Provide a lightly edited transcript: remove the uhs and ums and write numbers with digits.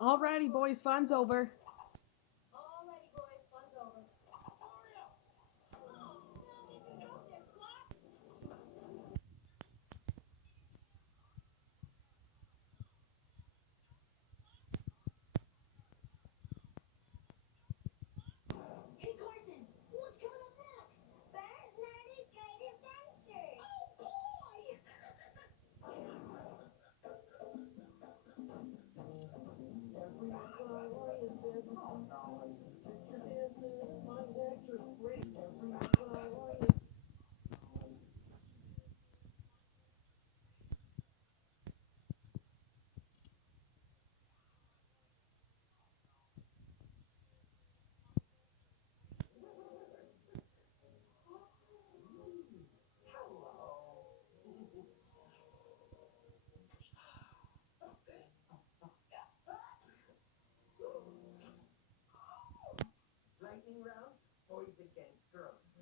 Alrighty, boys, fun's over. Hey Carson, what's coming up next? First, Nana's Great Adventure. Oh boy! Lightning round, boys against girls.